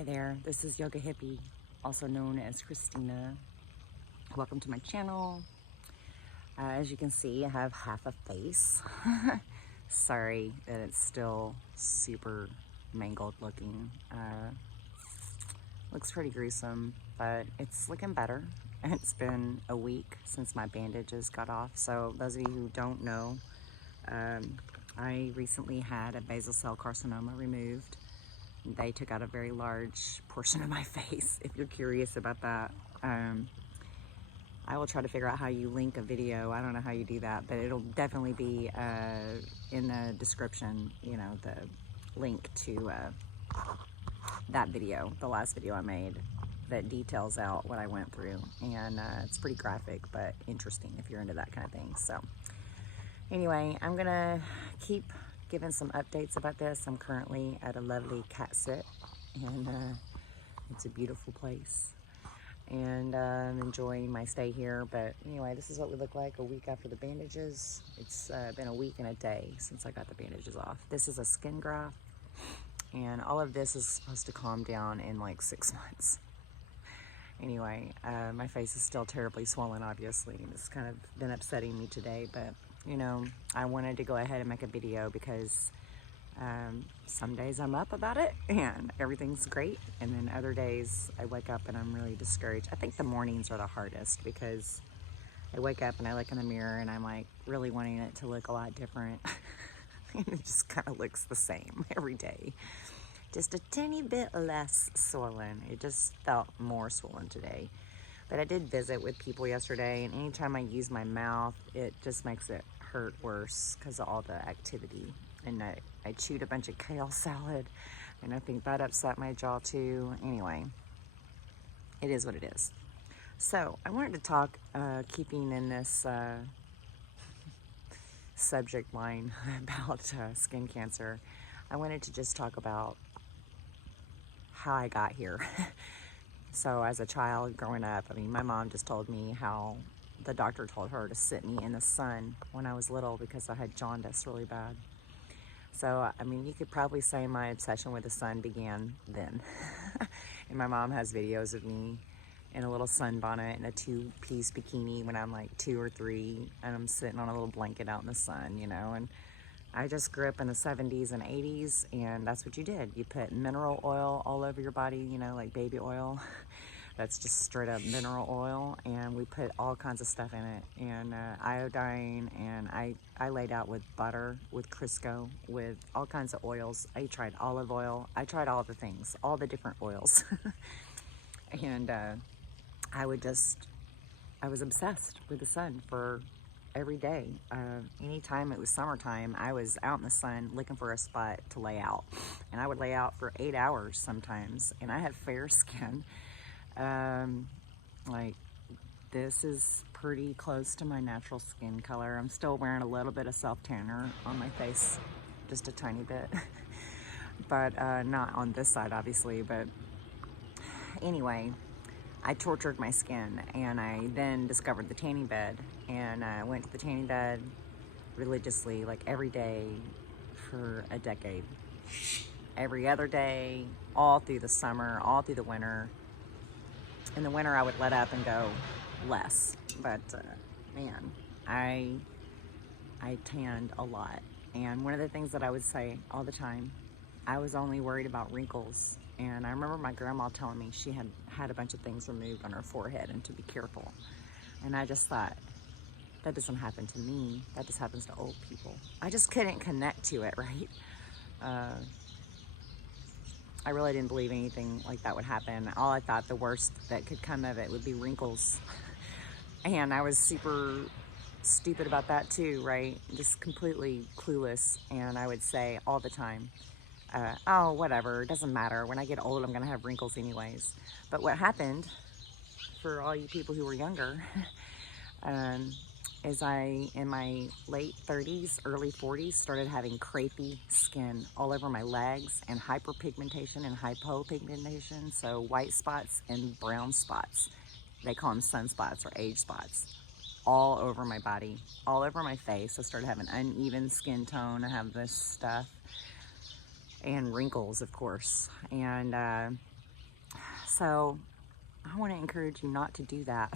Hi there, this is Yoga Hippie, also known as Christina. Welcome to my channel. As you can see, I have half a face. Sorry that it's still super mangled looking. Looks pretty gruesome, but it's looking better. It's been a week since my bandages got off, so those of you who don't know, I recently had a basal cell carcinoma removed. They took out a very large portion of my face. If you're curious about that, I will try to figure out how you link a video. I don't know how you do that, but it'll definitely be in the description, you know, the link to that video, the last video I made that details out what I went through. And it's pretty graphic, but interesting if you're into that kind of thing. So anyway, I'm gonna keep giving some updates about this. I'm currently at a lovely cat sit, and it's a beautiful place, and I'm enjoying my stay here. But anyway, this is what we look like a week after the bandages. It's been a week and a day since I got the bandages off. This is a skin graft, and all of this is supposed to calm down in like 6 months. Anyway, my face is still terribly swollen, obviously, and it's kind of been upsetting me today, but you know, I wanted to go ahead and make a video because some days I'm up about it and everything's great, and then other days I wake up and I'm really discouraged. I think the mornings are the hardest because I wake up and I look in the mirror and I'm like really wanting it to look a lot different. And it just kind of looks the same every day. Just a teeny bit less swollen. It just felt more swollen today. But I did visit with people yesterday, and anytime I use my mouth, it just makes it hurt worse because of all the activity. And I chewed a bunch of kale salad, and I think that upset my jaw too. Anyway, it is what it is. So I wanted to talk, keeping in this subject line about skin cancer, I wanted to just talk about how I got here. So as a child growing up, I mean, my mom just told me how the doctor told her to sit me in the sun when I was little because I had jaundice really bad. So, I mean, you could probably say my obsession with the sun began then. And my mom has videos of me in a little sunbonnet and a two-piece bikini when I'm like 2 or 3, and I'm sitting on a little blanket out in the sun, you know, and I just grew up in the 70s and 80s, and that's what you did. You put mineral oil all over your body, you know, like baby oil. That's just straight up mineral oil, and we put all kinds of stuff in it, and iodine, and I laid out with butter, with Crisco, with all kinds of oils. I tried olive oil. I tried all the things, all the different oils. And I was obsessed with the sun for every day. Anytime it was summertime, I was out in the sun looking for a spot to lay out, and I would lay out for 8 hours sometimes. And I have fair skin. Like, this is pretty close to my natural skin color. I'm still wearing a little bit of self tanner on my face, just a tiny bit, but not on this side obviously. But anyway, I tortured my skin, and I then discovered the tanning bed, and I went to the tanning bed religiously, like every day for a decade. Every other day, all through the summer, all through the winter. In the winter, I would let up and go less, but man, I tanned a lot. And one of the things that I would say all the time, I was only worried about wrinkles. And I remember my grandma telling me she had a bunch of things removed on her forehead and to be careful. And I just thought, that doesn't happen to me. That just happens to old people. I just couldn't connect to it, right? I really didn't believe anything like that would happen. All I thought the worst that could come of it would be wrinkles. And I was super stupid about that too, right? Just completely clueless. And I would say all the time, oh, whatever, it doesn't matter. When I get old, I'm gonna have wrinkles anyways. But what happened, for all you people who were younger, is I, in my late 30s, early 40s, started having crepey skin all over my legs, and hyperpigmentation and hypopigmentation, so white spots and brown spots. They call them sunspots or age spots. All over my body, all over my face. I started having uneven skin tone. I have this stuff. And wrinkles, of course. And So I want to encourage you not to do that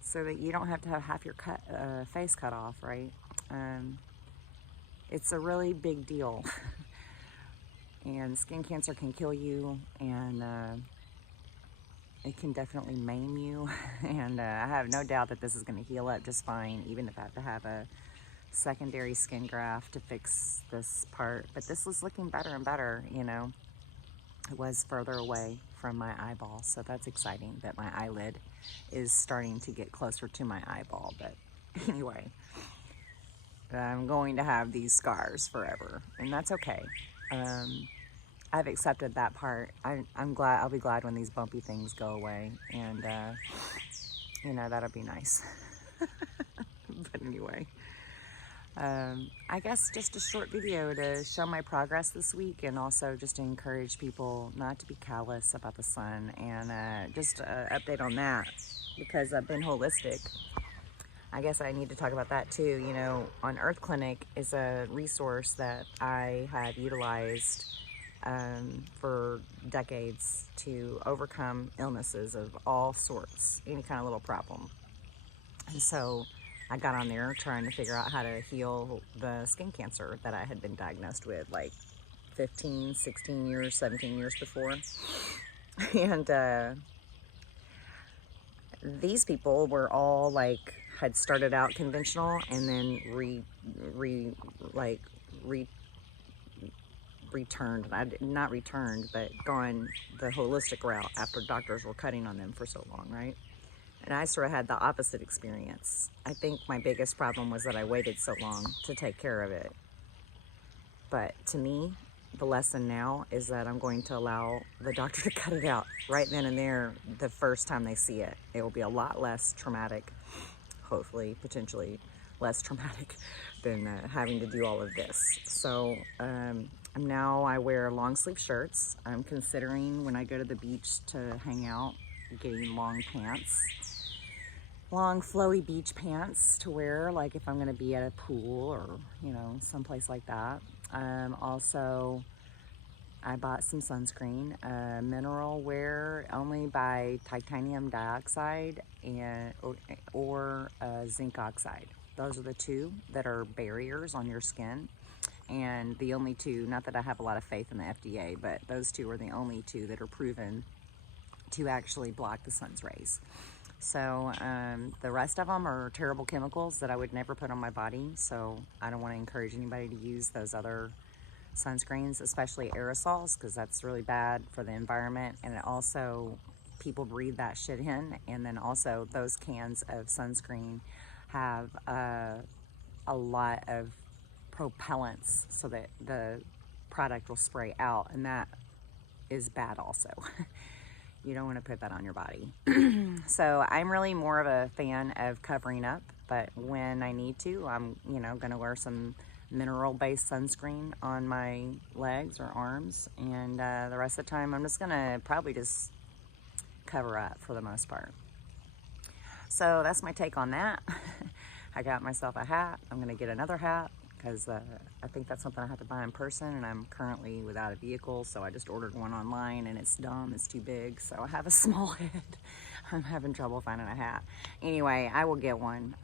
so that you don't have to have half your face cut off, right? It's a really big deal. And skin cancer can kill you, and it can definitely maim you. And I have no doubt that this is going to heal up just fine, even if I have to have a secondary skin graft to fix this part. But this is looking better and better, you know. It was further away from my eyeball, so that's exciting that my eyelid is starting to get closer to my eyeball. But anyway, I'm going to have these scars forever, and that's okay. I've accepted that part. I'm glad. I'll be glad when these bumpy things go away, and you know, that'll be nice. But anyway, I guess just a short video to show my progress this week, and also just to encourage people not to be callous about the sun, and just an update on that, because I've been holistic. I guess I need to talk about that too. You know, on Earth Clinic is a resource that I have utilized for decades to overcome illnesses of all sorts, any kind of little problem. And so I got on there trying to figure out how to heal the skin cancer that I had been diagnosed with like 15, 16 years, 17 years before. And these people were all like, had started out conventional and then returned, not returned, but gone the holistic route after doctors were cutting on them for so long, right? And I sort of had the opposite experience. I think my biggest problem was that I waited so long to take care of it. But to me, the lesson now is that I'm going to allow the doctor to cut it out right then and there the first time they see it. It will be a lot less traumatic, hopefully, potentially less traumatic than having to do all of this. So now I wear long sleeve shirts. I'm considering when I go to the beach to hang out, getting long pants, long flowy beach pants to wear, like if I'm gonna be at a pool or, you know, someplace like that. Also, I bought some sunscreen, mineral wear only by titanium dioxide and or zinc oxide. Those are the two that are barriers on your skin. And the only two, not that I have a lot of faith in the FDA, but those two are the only two that are proven to actually block the sun's rays. So the rest of them are terrible chemicals that I would never put on my body. So I don't want to encourage anybody to use those other sunscreens, especially aerosols, because that's really bad for the environment. And it also, people breathe that shit in. And then also those cans of sunscreen have a lot of propellants so that the product will spray out, and that is bad also. You don't want to put that on your body. So I'm really more of a fan of covering up, but when I need to, I'm, you know, going to wear some mineral-based sunscreen on my legs or arms, and the rest of the time I'm just going to probably just cover up for the most part. So that's my take on that. I got myself a hat. I'm going to get another hat, because I think that's something I have to buy in person, and I'm currently without a vehicle, so I just ordered one online, and it's dumb, it's too big, so I have a small head. I'm having trouble finding a hat. Anyway, I will get one.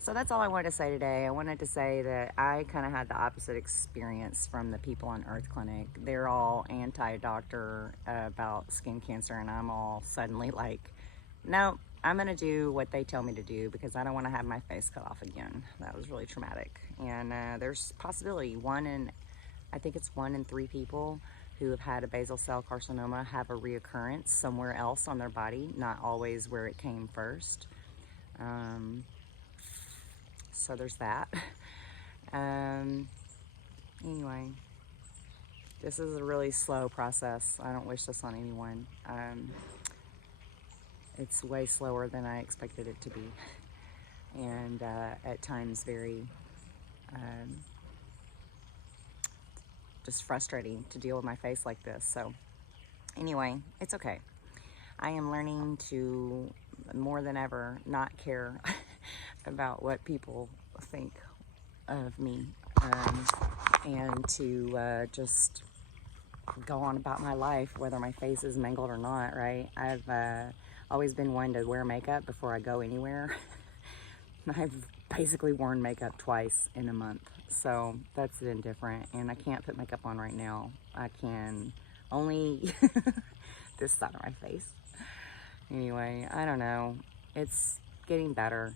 So that's all I wanted to say today. I wanted to say that I kind of had the opposite experience from the people on Earth Clinic. They're all anti-doctor about skin cancer, and I'm all suddenly like, no, I'm gonna do what they tell me to do, because I don't want to have my face cut off again. That was really traumatic. And there's possibility I think it's 1 in 3 people who have had a basal cell carcinoma have a reoccurrence somewhere else on their body, not always where it came first. So there's that. Anyway, this is a really slow process. I don't wish this on anyone. It's way slower than I expected it to be, and at times very just frustrating to deal with my face like this. So anyway, it's okay. I am learning to, more than ever, not care about what people think of me, and to just go on about my life, whether my face is mangled or not, right? I've always been one to wear makeup before I go anywhere. I've basically worn makeup twice in a month, so that's been different. And I can't put makeup on right now. I can only this side of my face. Anyway, I don't know. It's getting better.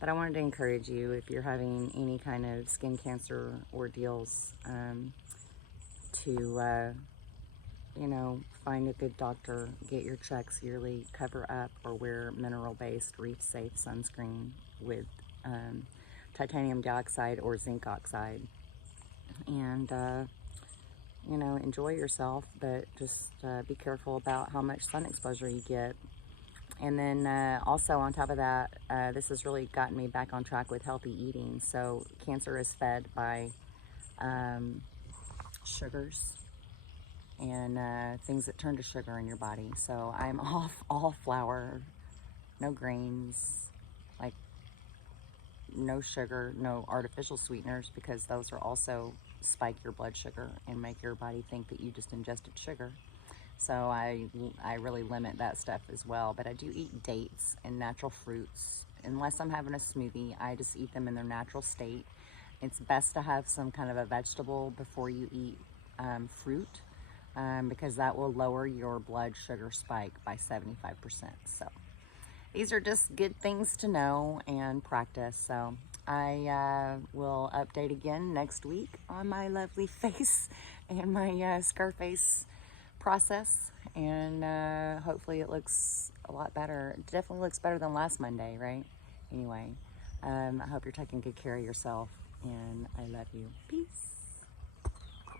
But I wanted to encourage you, if you're having any kind of skin cancer ordeals, to find a good doctor, get your checks yearly, cover up, or wear mineral-based, reef-safe sunscreen with titanium dioxide or zinc oxide. And, enjoy yourself, but just be careful about how much sun exposure you get. And then also on top of that, this has really gotten me back on track with healthy eating. So cancer is fed by sugars and things that turn to sugar in your body. So I'm off all flour, no grains, like no sugar, no artificial sweeteners, because those are also spike your blood sugar and make your body think that you just ingested sugar. So I really limit that stuff as well. But I do eat dates and natural fruits. Unless I'm having a smoothie, I just eat them in their natural state. It's best to have some kind of a vegetable before you eat fruit, because that will lower your blood sugar spike by 75%. So these are just good things to know and practice. So I will update again next week on my lovely face and my Scarface process, and hopefully it looks a lot better. It definitely looks better than last Monday, right? Anyway, I hope you're taking good care of yourself, and I love you. Peace.